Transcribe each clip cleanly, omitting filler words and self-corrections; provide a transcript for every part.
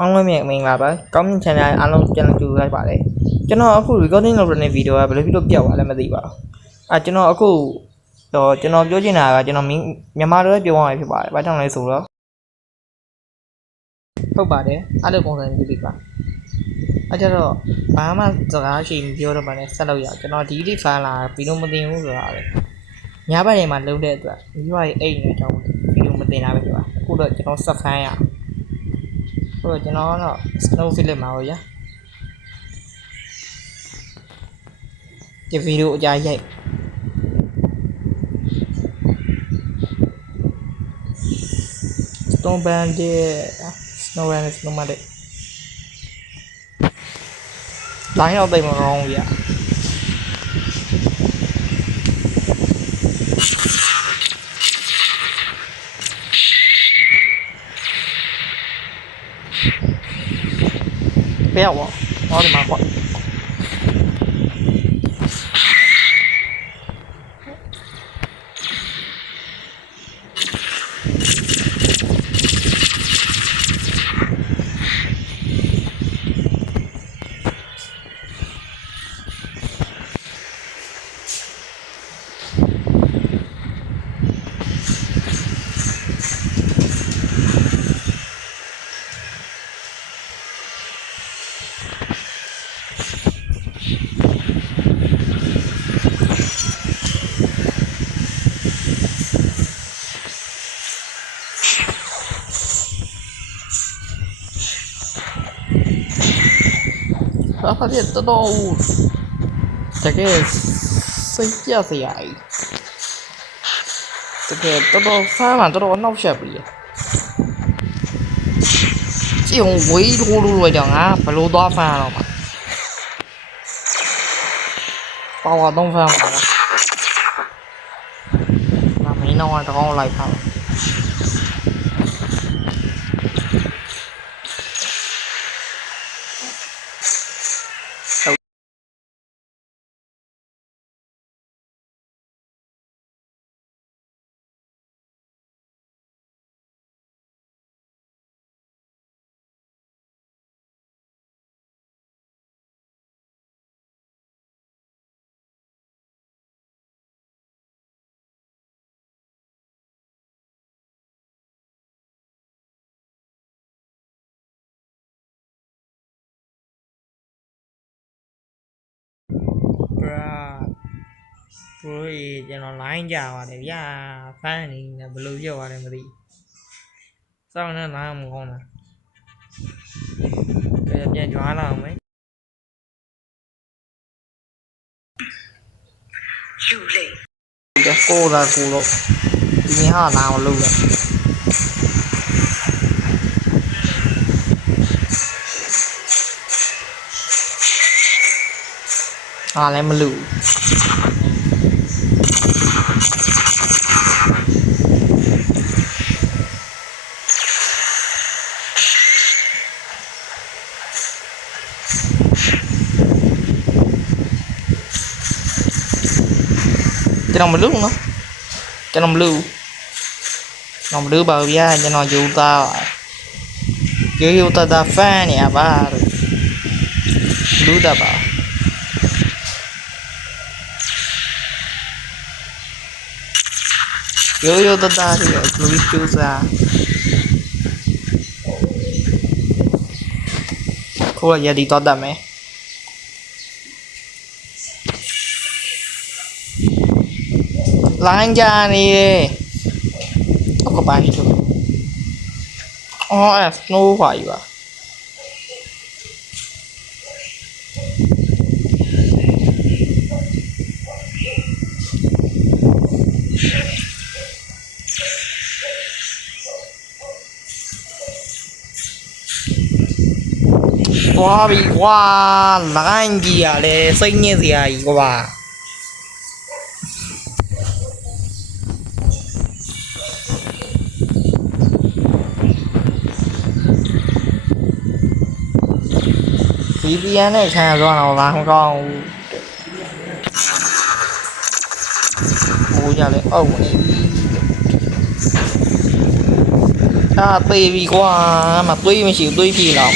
အားလုံးမြင်လာပါကောင်းမြင့် channel အားလုံးပြန်ကြိုလိုက်ပါတယ်ကျွန်တော်အခု recording လုပ်တဲ့ video ကဘယ်လိုဖြစ်လို့ပြတ်သွားလဲမသိပါဘူးကျွန်တော်အခုကျွန်တော်ပြောချင်တာကကျွန်တော်မြန်မာလိုပဲပြောရမှာဖြစ်ပါတယ်ဘာကြောင့်လဲဆိုတော့ဟုတ်ပါတယ်အဲ့လိုပုံစံမျိုးပြပါအဲ့ကြတော့ဘာမှစကားရှိမပြောတော့မှလည်းဆက်လို့ရကျွန်တော်ဒီဖန်လာဗီဒီယိုမတင်ဘူးဆိုတာလေညဘက်တွေမှာလုံးတဲ့အတွက်မိဘရဲ့အိတ်နေကြောင်းဗီဒီယိုမတင်တာပဲဖြစ်ပါအခုတော့ကျွန်တော်ဆက်ခိုင်းရဆိုတော့ကျွန်တော်ကတော့ snow film မှာပေါ့ဗျာဒီဗီဒီယိုအကြိုက်ရိုက်Stone Bandit Snow Bandit Snow Bandit လိုင်းတော့တိတ်မကောင်းဘူးဗျာ不要我，我的妈快！发现得到这个谁家谁呀？这个得到3万得到闹下不哩？这种围路路来讲啊，不路多翻了嘛？把我弄翻了，那没弄啊，等我来看了。所以ကျွန်တော် line ကြပါတယ်ဗျာဖမ်းနေတယ်ဘယ်လိုပြောရလဲမသိစောင်းနဲ့ line မကောင်းတာပြန်ကြွားလာအောင်မယ်လူလေကိုလာကိုလို့ဒီနေ့ဟာလာအောင်လုပ်လိုက်အားလည်းမလူကျွန်တော်မလူနော်ကျွန်တော်မလူပါဗျာကျွန်တော်ယူသားတာဖန်နေရပါလူတာပါယူသားရီလူကျူစာခေါ်ရည်တော်တတ်မယ်line ra đi không có bài được no phải vậy quá bị quá line gì à để xinh như gì à các bạn VPN နဲ့ခံရသွားတော့လားမကောင်းဘူးဟိုကြလေအုပ်နေပြီ啊，对比瓜嘛，对没是对比了嘛。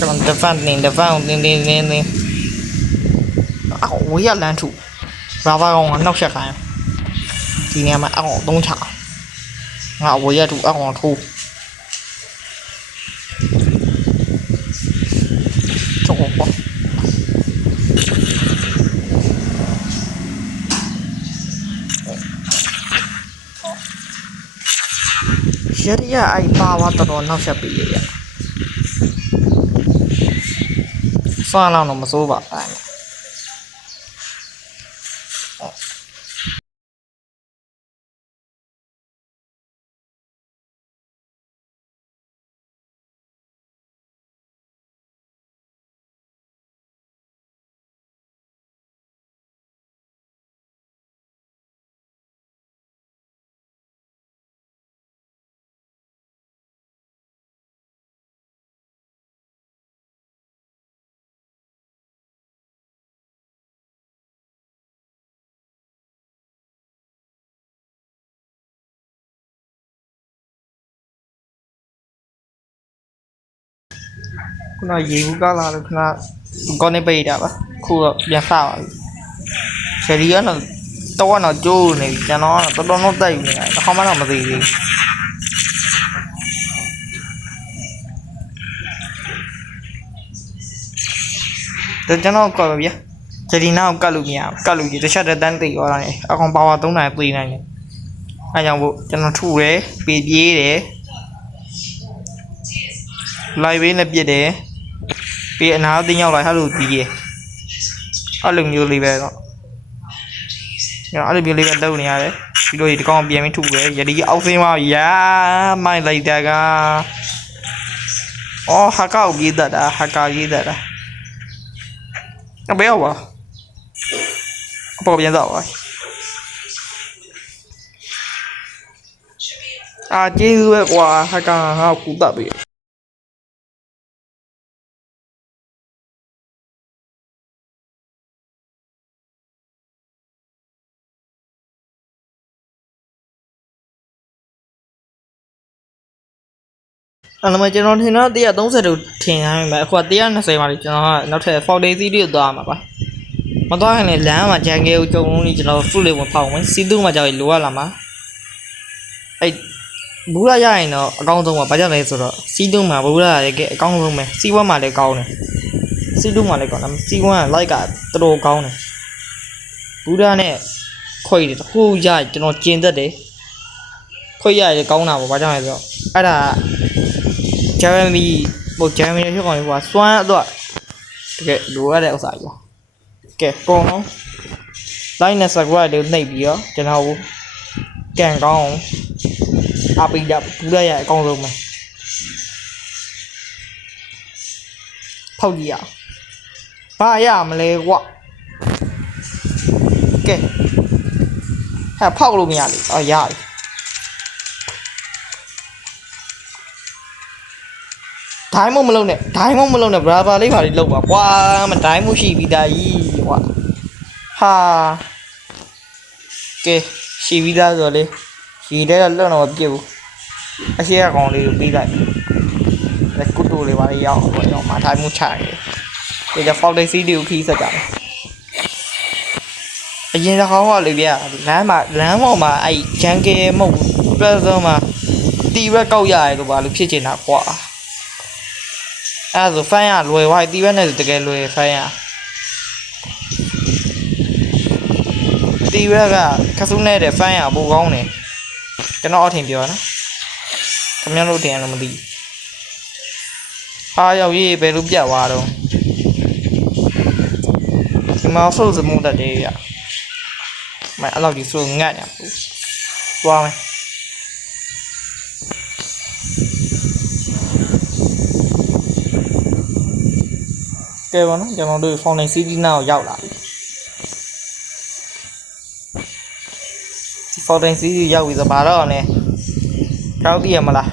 这种的饭顶的饭顶顶顶顶。啊，我也难处，爸爸讲我闹些看，今年嘛，我东厂，啊，我也住我住，这我。ရှယ်ရီယာအဲ့ပါဝါတော်တော်နောက်ဆက်ပြီးရဖာလောင်းတော့မစိုးပါအဲ့ခုနရေဘူးကားလာလို့ခဏကောနေပိတ်တာပါခုတော့ပြန်ဆပါပြီရှယ်ရီယာတော့ကျိုးနေပြီကျွန်တော်တော်တော်တက်ယူနေတာတစ်ခါမှတော့မသိသေးဘူးကျွန်တော်ကောက်ပါဗျာရှယ်ရီနာကိုကတ်လို့မရကတ်လို့ဒီတစ်ချက်တန်းသိသွားတာလေအကောင်ပါဝါ3နိုင်ပြေးနိုင်တယ်အဲကြောင့်မို့ကျွန်တော်ထုတယ်ပြေးတယ်လိုက်ဘေးနဲ့ပြစ်တယ်ပြီးအနာတင်းရောက်လာဟဲ့လို့ပြီးရအဲ့လိုမျိုးလေးပဲတော့အဲ့လိုမျိုးလေးပဲလုပ်နေရတယ်ပြီးတော့ဒီကောင်ပြန်ပြီးထုတယ်ရဒီအောက်ဆင်းပါရာမိုက်လိုက်တာကအော်ဟာကောက်ပြေးတတ်တာဟာကာပြေးတတ်တာအဘေရောပါအပေါ်ပြန်တော့ပါအာကျေးဇူးပဲကွာဟာကာဟာကူတတ်ပြီအဲ့လိုမှကျွန်တော်ထင်တော့130တို့ထင်ရမယ်အခုက120ပါလေကျွန်တော်ကနောက်ထပ် Foundation City ကိုသွားမှာပါမသွားရင်လည်းလမ်းမှာဂျန်ကဲကိုကြုံလို့ကျွန်တော်ဖုလေးဝင်ဖောက်မယ်စီးသူ့မှာကြောက်လိုရလာမှာအဲ့ဘူးရရရင်တော့အကောင်းဆုံးပါဘာကြောင့်လဲဆိုတော့စီးသူ့မှာဘူးရရရဲ့အကောင်းဆုံးပဲစီးဝက်မှာလည်းကောင်းတယ်စီးသူ့မှာလည်းကောင်းတယ်စီးဝက်ကလိုက်ကတော်တော်ကောင်းတယ်ဘူးရနဲ့ခွေတယ်တခုရကျွန်တော်ကျင်တတ်တယ်ခွေရရကောင်းတာပေါ့ဘာကြောင့်လဲဆိုတော့အဲ့ဒါဂျာမီဂျာမီဖြစ်ကောင်လေးကွာစွမ်းတော့တကယ်လိုရတဲ့ဥစ္စာကြီးကဲကောင်းအောင်လိုက်နဲ့စကွာလေးနှိပ်ပြီးတော့ကျွန်တော်ကန်ကောင်းအပိဒဘူးရရအကောင်းဆုံးပဲဖောက်ကြည့်ရဘာရမလဲကွာကဲဟဲ့ဖောက်လို့မရလေအော်ရတယ်ဒိုင်းမမလုံးနဲ့ဒိုင်းမလုံးနဲ့ဘရာဘာလေးပါလေးလောက်ပါကွာမဒိုင်းမရှိပြီးသားကြီးကွာဟာကဲရှိပြီးသားဆိုလေရှိတဲ့တော့လွတ်တော့မပြစ်ဘူးအရှိရကောင်လေးကိုပြီးလိုက်လက်ကုတ်တိုလေးပါလေးရောက်တော့ရောက်မှာဒိုင်းမချတယ်ဒီကဖောက်တဲ့စီးတီကိုခီးဆက်ကြတယ်အရင်တစ်ခေါက်ကလေဗျာလမ်းပေါ်မှာအဲ့ဂျန်ကဲမဟုတ်ပလက်စုံမှာတီရက်ကောက်ရတယ်လို့ပါလို့ဖြစ်ချင်တာကွာအဲ့ဒါဆိုဖန်ရလွယ်ဝိုင်းတီးရက်နဲ့တကယ်လွယ်ဖန်ရတီးရက်ကခဆုနဲ့တဲ့ဖန်ရပိုကောင်းတယ်ကျွန်တော်အထင်ပြောနော်ခင်ဗျားတို့ထင်ရလို့မသိဟာရောက်ရေးဘယ်လိုပြတ်သွားတော့ဒီမှာဖုန်းစမှုတတ်တယ်ရမအဲ့လောက်ကြီးဆိုငတ်ညာသွားမယ်ကဲပါနော်ကျွန်တော်တို့ Foundation City နာကိုရောက်လာပြီဒီ Foundation City ရောက်ပြီဆိုဘာတော့လဲကောက်တည်ရမလား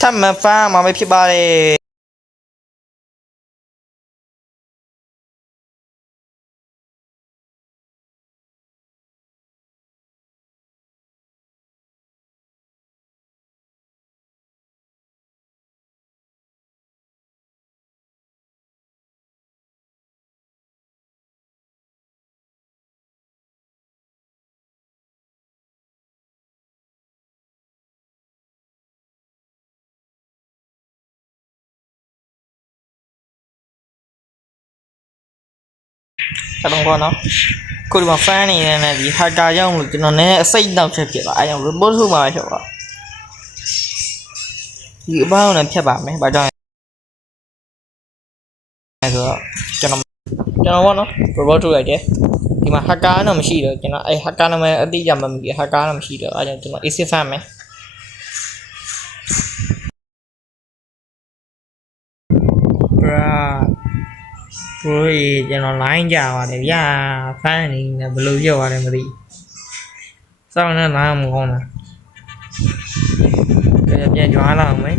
ထပ်မဖမ်းမှာမဖြစ်ပါနဲ့ တော့ကောနော်ခုဒီမှာ fan နေနေတဲ့ဒီ hacker ကြောင့်လို့ကျွန်တော်နည်းနည်းအစိတ်နောက်ချက်ဖြစ်သွားအဲကြောင့် report ထုတ်မှာဖြစ်သွားဒီအပေါင်းနဲ့ဖြတ်ပါမယ်ဘာကြောင့်လဲဆိုတော့ကျွန်တော်ဘောနော် report ထုတ်လိုက်တယ်ဒီမှာ hacker တော့မရှိတော့ကျွန်တော်အဲ hacker နာမည်အတိအကျမသိဘူး hacker တော့မရှိတော့အဲကြောင့်ကျွန်တော် exit fan မယ်ဘရိုကျွန်တော် line ကြပါတယ်ဗျာ fan နေနဲ့ဘယ်လိုပြောရတယ်မသိစောင်းနဲ့ line မကောင်းတာပြန်ကြွားလာအောင်မယ်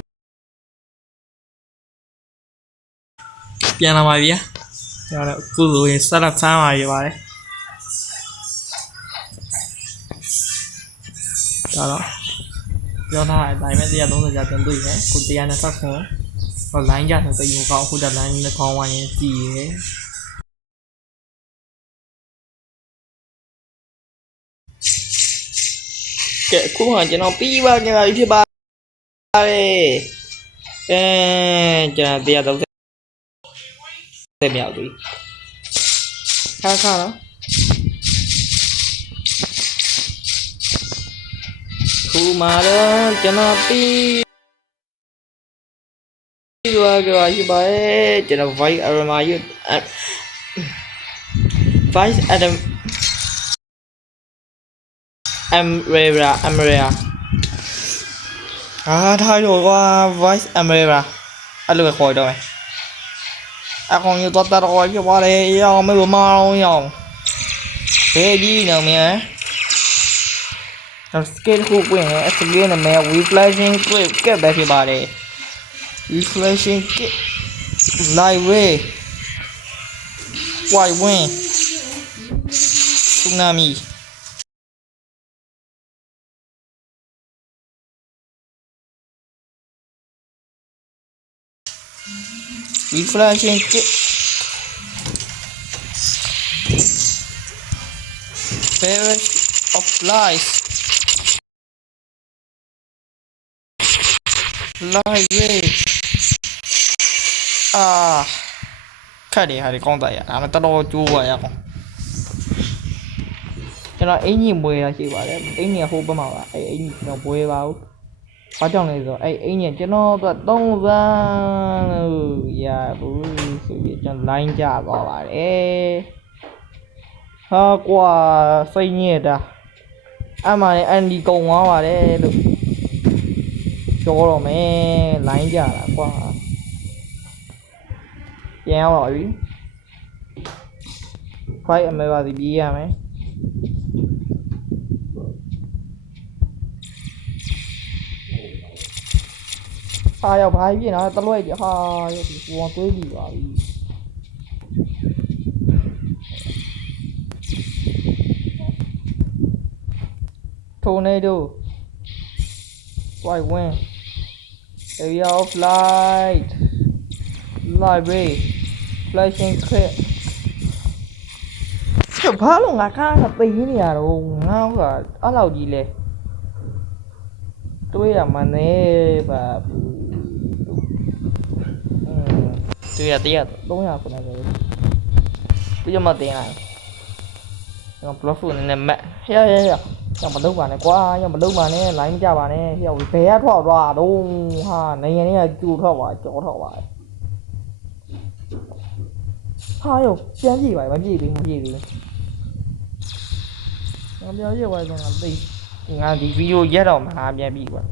ပြန်လာပါဗျာကျွန်တော်အခုလိုရင်ဆက်လက်ဖမ်းပါရပါတယ်ဒါတော့ပြောထားတဲ့အတိုင်းပဲ130ကြာပြန်တွေ့မယ်ကို120ခွန်ဟော line ကြတယ်တိတ်မကောင်းအခုတ line နဲ့ခေါင်းဝိုင်းရင်ကြည့်ရယ်ကဲအခုမှကျွန်တော်ပြီးပါကြပါပြီဖြစ်ပါတယ်ကျွန်တော်130တက်မြောက်ပြီခါနော်ခုမှတော့ကျွန်တော်ပြီးသွားကြပါပြီကျွန်တော် voice aroma ယူ voice adam amrera ထားရောကွာ voice amrera အဲ့လိုခေါ်တော့မယ်အကောင်ရတော့တော့ပြပါလေရောင်းမလို့မအောင်ရောင်းဘေးကြီးနော်မင်းတော့ scale ခုပွင့်အစကင်းနဲ့ reflection clip ကပဲဖြစ်ပါတယ် reflection kit live way wide win tsunami reflection kit Spirit of life live way ခက်တယ်ဟာဒီကောင်းတာရဒါမှတော်တော်ကျိုးပါရအောင်ကျွန်တော်အင်ကြီးမွေးရရှိပါတယ်အင်ကြီးဟိုဘက်မှာပါအဲအင်ကြီးကျွန်တော်မွေးပါဘူးဘာကြောင့်လဲဆိုတော့အဲအင်ကြီးကျွန်တော်က3စမ်းလို့ရဘူးဆိုပြီးကျွန်တော် line ကြသွားပါတယ်ဟာကွာစိတ်ညစ်တာအမှန်နဲ့အန်ဒီကုံသွားပါတယ်လို့ပြောတော့မယ် line ကြတာကွာပြန်ရောက်ပါပြီ fight အမဲပါစီပြေးရမယ်ဟာရောက်ဘာဖြစ်နော်တလွဲ့ပြဟာရောက်ဒီဝန်သွေးပြီပါပြီtornado white wind area of light library flashing clip ဘာလို့ငါခါသိနေရတော့ငါကအဲ့လောက်ကြီးလဲတွေးရမှန်းနေပါဘူးတွေ့ရ300ခုနဲ့ပဲပြီးတော့မတင်လိုက်ကျွန်တော် block နဲ့ map ဟဲ့ကျွန်တော်မလုပ်ပါနဲ့ကွာကျွန်တော်မလုပ်ပါနဲ့ line မကြပါနဲ့ဟဲ့ဘယ်ကထွက်သွားတော့ဟာနေရနေကကျူထွက်သွားကြောထွက်သွားဟာရောပြန်ကြည့်ပါမကြည့်သေးငါပြောရပါဆိုငါသိငါဒီဗီဒီယိုရက်တော့မှာပြန်ပြီကွာ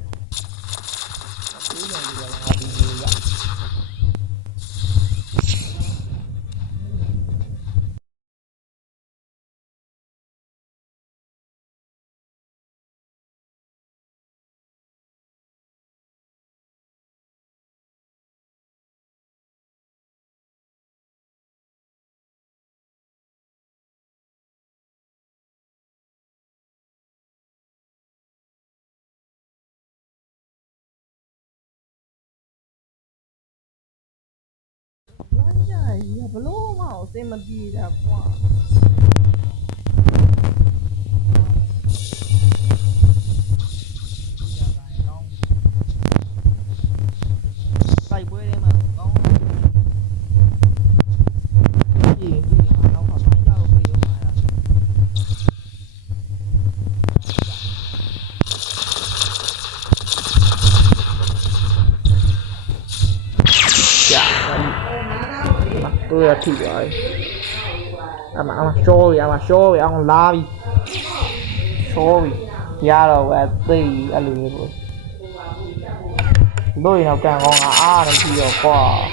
ဘလို့မအောင်အစင်မပြေတာကွာတိုက်ပွဲထဲမှာကောင်းကြည့်နောက်ကမိုင်းကြောက် tôi là thịt rồi mà show rồi ông la đi show đi ra rồi và tì ăn lười rồi đôi nào càng ngon nó thì rồi qua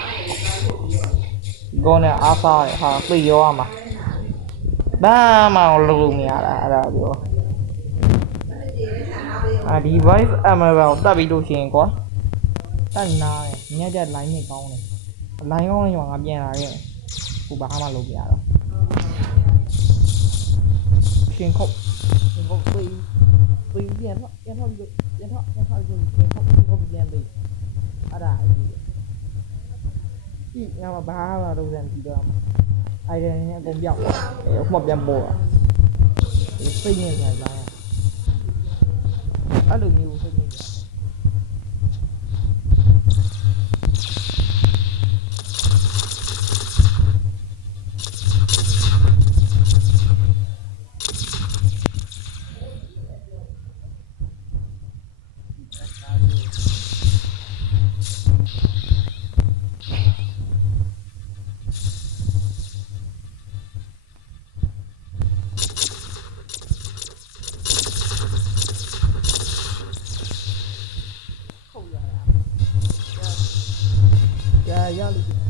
con này sao này ha tì vô mà ba mà lùm nhà là rồi device vào ta bị đồ chuyện quá ta này nhớ ra lấy mấy con này lấy con này mà ngập nhà này của bà mà lùm nhà rồi chuyện không tùy tiền thôi tiền thôi tiền thôi không tiền gì à đã gì nhưng mà ba là đâu tiền gì đâu ai đây nha cũng dọc để một dầm bùa tuy nhiên là đã được nhiều hơn nhiều yeah